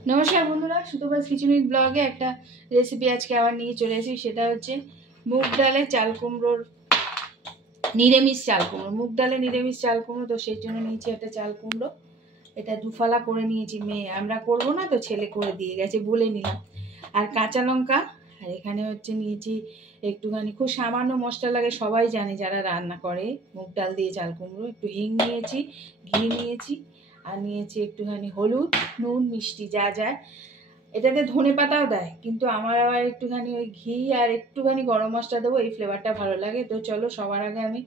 নমস্কার বন্ধুরা, সুতোবাজ kitchen with ব্লগে একটা রেসিপি আজকে আবার নিয়ে চলে এসেছি। সেটা হচ্ছে মুগ ডালে চাল কুমড়োর নিরামিষ চাল কুমড়ো। মুগ ডালে নিরামিষ চাল কুমড়ো, তো সেই জন্য নিয়েছি একটা চাল কুমড়ো। এটা দুফালা করে নিয়েছি, মেয়ে আমরা করবো না তো ছেলে করে দিয়ে গেছে, বলে নিলাম। আর কাঁচা লঙ্কা, আর এখানে হচ্ছে নিয়েছি একটুখানি, খুব সামান্য মশলা লাগে, সবাই জানে যারা রান্না করে মুগ ডাল দিয়ে চাল কুমড়ো। একটু হিং নিয়েছি, ঘি নিয়েছি, আর নিয়েছি একটুখানি হলুদ, নুন, মিষ্টি যা যায়। এটাতে ধনে পাতাও দেয়, কিন্তু আমার আবার একটুখানি ওই ঘি আর একটুখানি গরম মশলা দেবো, এই ফ্লেভারটা ভালো লাগে। তো চলো, সবার আগে আমি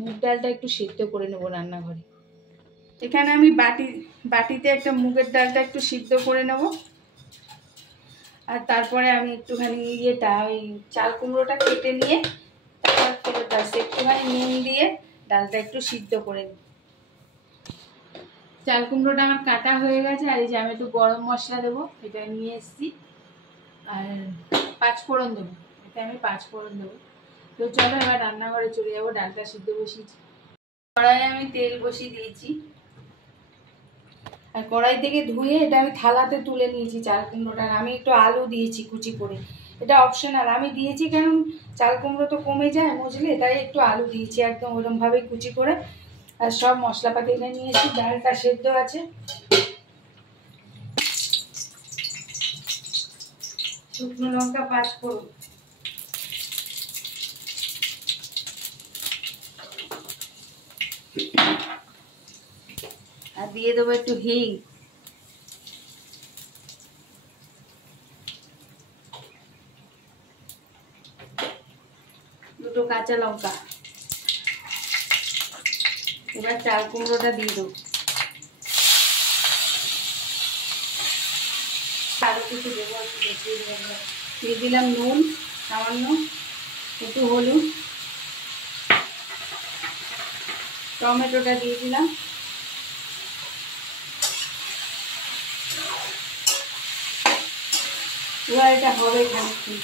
মুগ ডালটা একটু সিদ্ধ করে নেবো রান্নাঘরে। এখানে আমি বাটিতে একটা মুগের ডালটা একটু সিদ্ধ করে নেব, আর তারপরে আমি একটুখানি ওই চাল কুমড়োটা কেটে নিয়ে তারপর ফেরত আসছি, একটুখানি নুন দিয়ে ডালটা একটু সিদ্ধ করে নিই। চাল কুমড়োটা আমার কাটা হয়ে গেছে, আর এই যে আমি একটু গরম মশলা দেবো, এটা নিয়ে এসেছি, আর 5 ফোড়ন দেবো, এটা আমি 5 ফোড়ন দেবো। তো চলো এবার রান্নাঘরে চলে যাবো, ডালটা সিদ্ধ বসিয়েছি। কড়াইয়ে আমি তেল বসিয়ে দিয়েছি, আর কড়াই থেকে ধুয়ে এটা আমি থালাতে তুলে নিয়েছি চাল কুমড়োটা। আমি একটু আলু দিয়েছি কুচি করে, এটা অপশনাল, আমি দিয়েছি কারণ চাল কুমড়ো তো কমে যায় মজলে, তাই একটু আলু দিয়েছি একদম ওরমভাবে কুচি করে। আর সব মশলাপাতি এনে নিয়েছি, ডালটা সেদ্ধ আছে। শুকনো লঙ্কা 5 ফোড়ন, আর দিয়ে দেবো একটু হিং, দুটো কাঁচা লঙ্কা। এবার চাল কুমড়োটা দিয়ে দেবো, আরো কিছু দেবো, একটু বেশি দিয়ে দিলাম নুন সামান্য, একটু হলুদ, টমেটোটা দিয়ে দিলাম, এবার এটা হবে খানিকক্ষণ।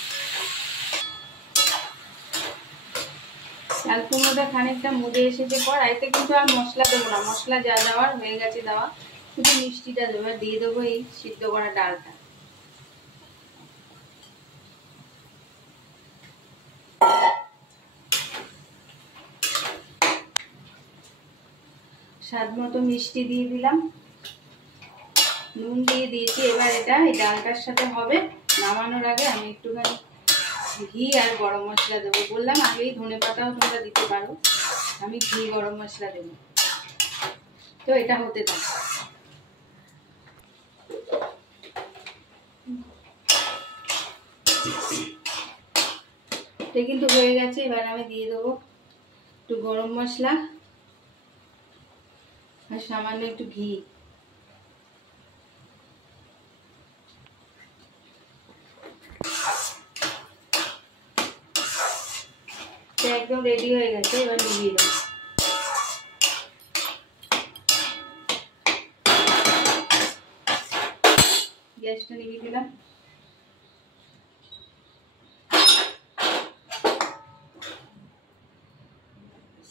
চাল কুমড়োটা খানিকটা মুড়ে এসেছে পর, এতে কিন্তু আর মশলা দেবো না, মশলা যা দেওয়ার হয়ে গেছে দেওয়া, শুধু মিষ্টিটা দেবো। দিয়ে দেবো এই সিদ্ধ করা ডালটা। স্বাদ মতো মিষ্টি দিয়ে দিলাম, নুন দিয়ে দিয়েছি। এবার এটা এই ডালটার সাথে হবে। নামানোর আগে আমি একটুখানি ঘি আর গরম মশলা দেবো, বললাম আগেই ধনে পাতাও তোমরা দিতে পারো, আমি ঘি গরম মশলা দেবো। তো এটা হতে থাকে, এটা কিন্তু হয়ে গেছে। এবার আমি দিয়ে দেবো একটু গরম মশলা আর সামান্য একটু ঘি। একদম রেডি হয়ে গেছে, এবার নিভিয়ে দেবো। গ্যাসটা নিভিয়ে দিলাম,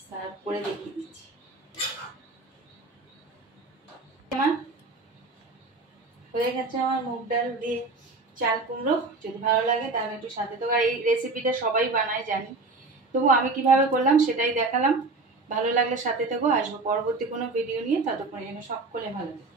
সার্ভ করে দেখিয়ে দিচ্ছি। হয়ে গেছে আমার মুগ ডাল দিয়ে চাল কুমড়ো। যদি ভালো লাগে তাহলে একটু সাথে, তো এই রেসিপিটা সবাই বানায় জানি, তবু আমি কিভাবে করলাম সেটাই দেখালাম। ভালো লাগলে সাথে থেকো, আসবো পরবর্তী কোনো ভিডিও নিয়ে। ততক্ষণের জন্য সকলে ভালো থাকো।